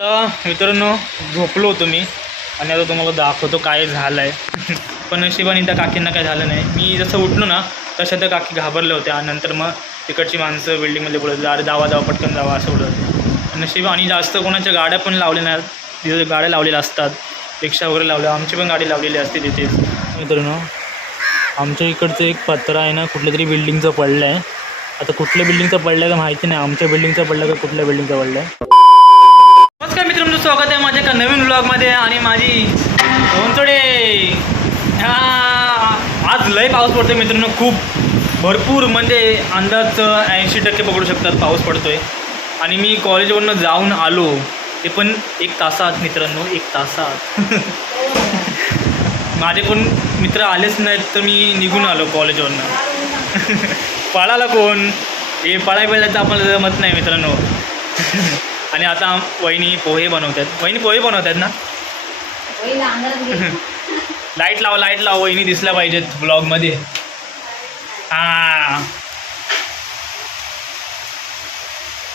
तर मित्रांनो झोपलो होतो मी आणि आता तुम्हाला दाखवतो काय झालं आहे. पण नशिबाने त्या काकींना काय झालं नाही. मी जसं उठलो ना तशा त्या काकी घाबरल्या होत्या. नंतर मग तिकडची माणसं बिल्डिंगमध्ये बोलत अरे जावा जावा पटकन जावा असं बोलत. नशीब आणि जास्त कोणाच्या गाड्या पण लावल्या नाहीत. तिथे गाड्या लावलेल्या असतात, रिक्षा वगैरे लावल्या, आमची पण गाडी लावलेली असते तिथेच. मित्रांनो आमच्या इकडचं एक पत्रा आहे ना कुठल्या तरी बिल्डिंगचं पडलं आहे. आता कुठल्या बिल्डिंगचं पडलं आहे का माहिती नाही. आमच्या बिल्डिंगचं पडलं का कुठल्या बिल्डिंगचं पडलं आहे. नमस्कार मित्रांनो, स्वागत आहे माझ्या एका नवीन व्लॉगमध्ये. आणि माझी दोनचोडे आज लय पाऊस पडतो आहे मित्रांनो, खूप भरपूर म्हणजे अंदाज 80% पकडू शकतात पाऊस पडतो आहे. आणि मी कॉलेजवरनं जाऊन आलो ते पण 1 तासात मित्रांनो, 1 तासात. माझे पण मित्र आलेच नाहीत तर मी निघून आलो कॉलेजवरनं. पळाला कोण हे पळाय तर आपण जमत नाही मित्रांनो. आणि आता वहिनी पोहे बनवतात. वहिनी पोहे बनवतात ना. लाईट लाव वहिनी दिसल्या पाहिजेत ब्लॉगमध्ये. हां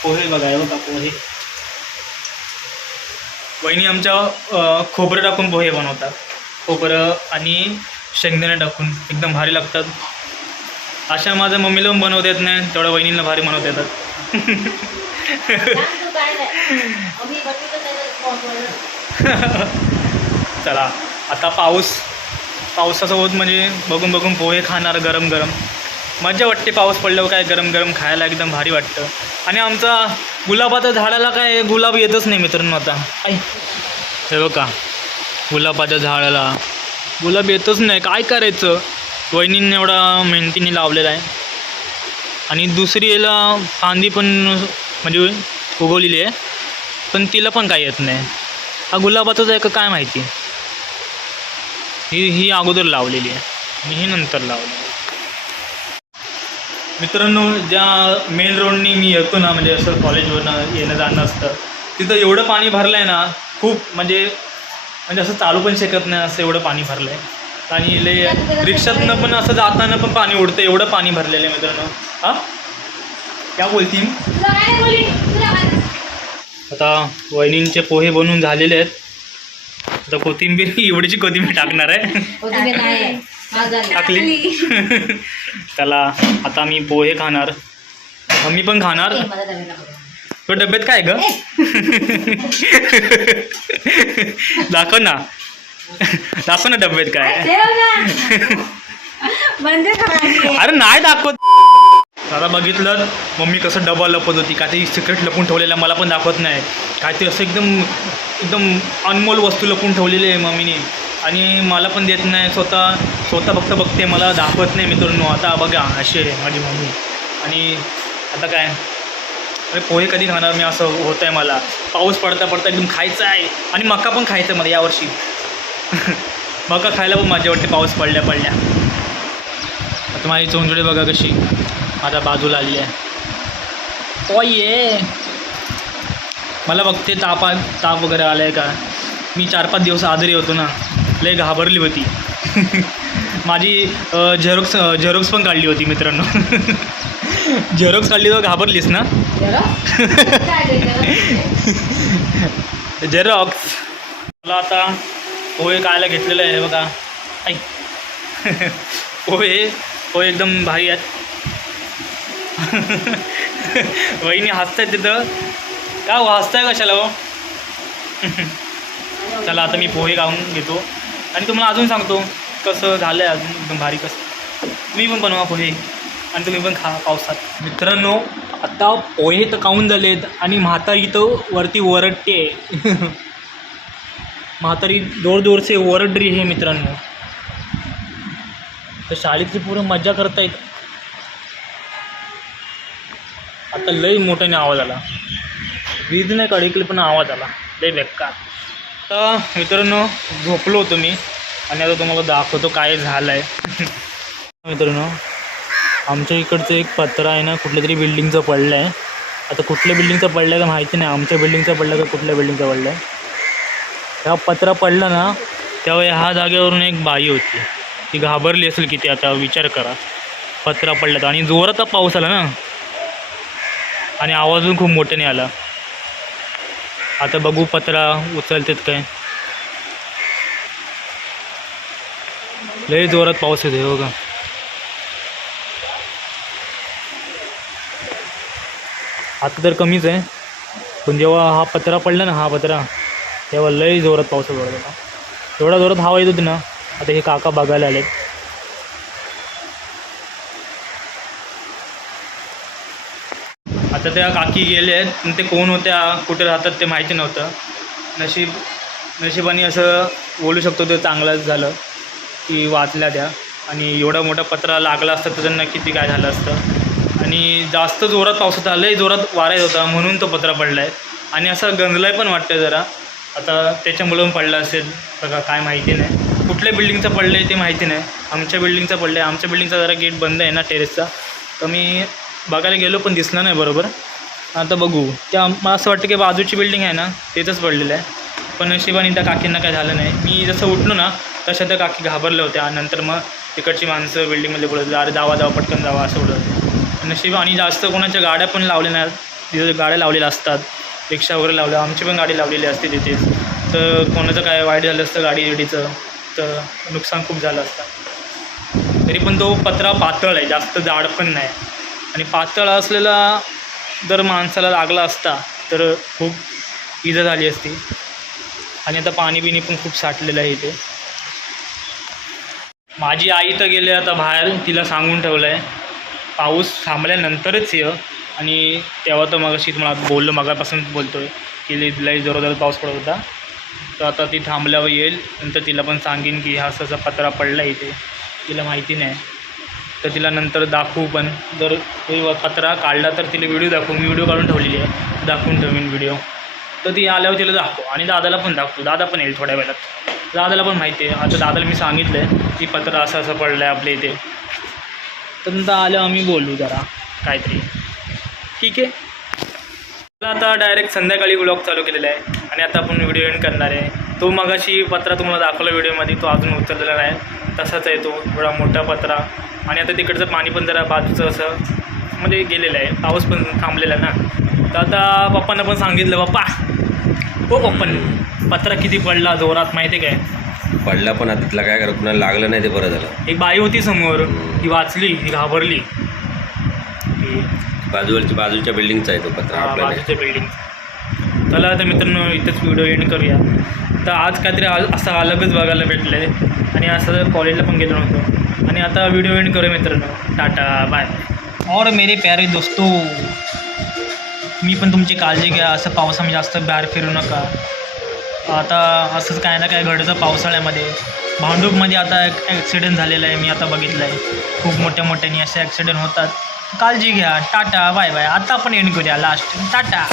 पोहे बघा पोहे. वहिनी आमच्या खोबरं टाकून पोहे बनवतात. खोबरं आणि शेंगदाणे टाकून एकदम भारी लागतात. अशा माझ्या मम्मीला पण बनवता येत नाही, तेवढ्या वहिनीला भारी बनवता येतात. चला आता पावसासोबत म्हणजे बघून पोहे खाणार गरम गरम. मजा वाटते पाऊस पडल्यावर काय गरम गरम खायला एकदम भारी वाटतं. आणि आमचा गुलाबाच्या झाडाला काय गुलाब येतच नाही मित्रांनो. आता हे बघा गुलाबाच्या झाडाला गुलाब येतच नाही, काय करायचं. वहिनींनी एवढा मेहनतीने लावलेला आहे. आणि दुसरी याला फांदी पण म्हणजे उगवलेली आहे पण तिला पण काही येत नाही. हा गुलाबाचंच आहे का काय माहिती. ही अगोदर लावलेली आहे आणि ही नंतर लावली. मित्रांनो ज्या मेन रोडनी मी येतो ना, म्हणजे असं कॉलेजवरनं येणं जाणं असतं, तिथं एवढं पाणी भरलं आहे ना, खूप म्हणजे असं चालू पण शकत नाही असं एवढं पाणी भरलं आहे. आणि लय रिक्षातनं पण असं जाताना पण पाणी उडतं, एवढं पाणी भरलेलं आहे मित्रांनो. हां क्या बोलती. आता वहिनींचे पोहे बनवून झालेले आहेत. आता कोथिंबीर एवढीची कोथिंबीर टाकणार आहे. टाकली. त्याला आता मी पोहे खाणार, मम्मी पण खाणार. तो डब्यात काय ग दाखव ना डब्यात काय. अरे नाही दाखवत. आता बघितलं मम्मी कसं डबा लपत होती, का ते सिक्रेट लपून ठेवलेलं मला पण दाखवत नाही. काय ते असं एकदम अनमोल वस्तू लपून ठेवलेली आहे मम्मीने आणि मला पण देत नाही. स्वतः फक्त बघते, मला दाखवत नाही मित्रांनो. आता बघा अशी आहे माझी मम्मी. आणि आता काय अरे पोहे कधी खाणार मी असं होतं आहे मला. पाऊस पडता एकदम खायचं आहे. आणि मका पण खायचं मला यावर्षी. मका खायला पण मजा वाटते पाऊस पडल्या. आता माझी चोंजोडी बघा कशी माझ्या बाजूला आली आहे. ओ ये मला बघते ताप वगैरे आला आहे का. मी 4-5 दिवस आजारी होतो ना, लय घाबरली होती. माझी झेरॉक्स पण काढली होती मित्रांनो. झेरॉक्स काढली तर घाबरलीस ना. झेरॉक्स मला आता पोहे खायला घेतलेलं आहे बघा. आई पोहे एकदम भारी आहेत. वहिनी हसतायत तिथं. का हसताय कशाला हो. चला आता मी पोहे खाऊन घेतो आणि तुम्हाला अजून सांगतो कसं झालं आहे. अजून एकदम भारी कसं. तुम्ही पण बनवा पोहे आणि तुम्ही पण खा पावसात. मित्रांनो आता पोहे तर खाऊन झालेत आणि म्हातारी तर वरती ओरडते. म्हातारी जोर से ओरड रही है मित्रांनो. तर शाळेतली पूर्ण मजा करतायत. आता लई मोठ्याने आवाज आला. वीज नाही कडकली पण आवाज आला लई बेकार. तर मित्रांनो झोपलो होतो मी आणि आता तुम्हाला दाखवतो काय झालं आहे. मित्रांनो आमच्या इकडचं एक पत्रा आहे ना कुठल्या तरी बिल्डिंगचं पडलं आहे. आता कुठल्या बिल्डिंगचं पडलं आहे का माहिती नाही. आमच्या बिल्डिंगचं पडलं का कुठल्या बिल्डिंगचं पडलं आहे. ह्या पत्रा पडला ना तेव्हा ह्या जागेवरून एक बाई होती, ती घाबरली असेल किती. आता विचार करा पत्रा पडला आणि जोराचा पाऊस आला ना आणि आवाज पण खूप मोठ्याने आला. आता बघू पत्रा उचलतात काय. लय जोरात पाऊस येते बघा. आता तर कमीच आहे, पण जेव्हा हा पत्रा पडला ना, हा पत्रा, तेव्हा लय जोरात पाऊस पडत होता. एवढा जोरात हवा येत होती ना. आता हे काका बघायला आलेत. आता त्या काकी गेले आहेत, पण ते कोण होत्या, कुठे राहतात ते माहिती नव्हतं. नशिबाने असं बोलू शकतो ते चांगलंच झालं की वाचल्या त्या. आणि एवढा मोठा पत्रा लागला असता तर त्यांना किती काय झालं असतं. आणि जास्त जोरात पाऊस होता, लय जोरात वारा येत होता, म्हणून तो पत्रा पडला आहे. आणि असं गंजलाय पण वाटतं जरा. आता त्याच्यामुळं पडला असेल बघा, काय माहिती नाही. कुठल्या बिल्डिंगचं पडलं आहे ते माहिती नाही. आमच्या बिल्डिंगचं पडलं आहे. आमच्या बिल्डिंगचा जरा गेट बंद आहे ना टेरेसचा, तर मी बघायला गेलो पण दिसलं नाही बरोबर. आता बघू. त्या मला असं वाटतं की बाजूची बिल्डिंग आहे ना तेचंच पडलेलं आहे. पण नशिबाने त्या काकींना काय झालं नाही. मी जसं उठलो ना तशा त्या काकी घाबरल्या होत्या. नंतर मग तिकडची माणसं बिल्डिंगमध्ये बोलत, अरे जावा पटकन जावा असं बोलत. नशीब. आणि जास्त कोणाच्या गाड्या पण लावल्या नाहीत. तिथे गाड्या लावलेल्या असतात, रिक्षा वगैरे लावल्या, आमची पण गाडी लावलेली असते तिथेच. तर कोणाचं काय वाईट झालं असतं गाडीचं तर नुकसान खूप झालं असतं. तरी पण तो पत्रा पातळ आहे, जास्त जाड पण नाही. आणि पातळ असलेला जर माणसाला लागला असता तर खूप इजा झाली असती. आणि आता पाणी पण खूप साठलेलं आहे इथे. माझी आई तर गेले आता बाहेर, तिला सांगून ठेवलं आहे पाऊस थांबल्यानंतरच ये. आणि तेव्हा तर मगाशी तुम्हाला बोललो, मगापासून बोलतो आहे की लई जोरात पाऊस पडत होता. तर आता ती थांबल्यावर येईल. नंतर तिला पण सांगेन की हा असा पत्रा पडला इथे, तिला माहिती नाही. तर तिला नंतर दाखवू पण. जर पत्रा काढला तर तिला व्हिडिओ दाखवू. मी व्हिडिओ काढून ठेवलेली आहे, दाखवून ठेवीन व्हिडिओ. तर ती आल्यावर तिला दाखवू. आणि दादाला पण दाखवू. दादा पण येईल थोड्या वेळात. दादाला पण माहिती आहे. आता दादाला मी सांगितलं आहे की पत्रा असं पडलं आहे आपल्या इथे. तर नंतर आल्यावर आम्ही बोलू जरा काहीतरी. ठीक आहे. आता डायरेक्ट संध्याकाळी व्लॉग चालू केलेला आहे. आणि आता आपण व्हिडिओ एंड करणार आहे. तो मगाशी पत्रा तुम्हाला दाखवला व्हिडिओमध्ये, तो अजून उचललेला नाही, तसाच आहे तो थोडा मोठा पत्रा. आणि आता तिकडचं पाणी पण जरा बाजूचं असं मध्ये गेलेलं आहे, पाऊस पण थांबलेला ना. तर आता पप्पांना पण सांगितलं, पप्पा हो पप्पांनी पत्रा किती पडला जोरात माहिती आहे काय. पडला पण आता तिला काय करा, कुणाला लागलं नाही ते बरं झालं. एक बाई होती समोर, ती वाचली, ती घाबरली. बाजूच्या बिल्डिंगचा आहे तो पत्रा, बाजूच्या बिल्डिंग. चला आता मित्रांनो इथंच व्हिडिओ एंड करूया. तर आज काहीतरी असं अलगच बघायला भेटलं आहे. आणि असं कॉलेजला पण गेलो नव्हतो. आणि आता व्हिडिओ एंड करूया मित्रांनो. Tata bye. और मेरे प्यारे दोस्तों, मी पण तुमची काळजी घ्या. असं पावसामध्ये जास्त बाहेर फिरू नका. आता असंच काय ना काय घडतं पावसाळ्यामध्ये. भांडूपमध्ये आता एक ॲक्सिडेंट झालेला आहे, मी आता बघितलं आहे. खूप मोठ्याने असे ॲक्सिडेंट होतात. काळजी घ्या. Tata bye bye. आता आपण एंड करूया लास्ट. टाटा.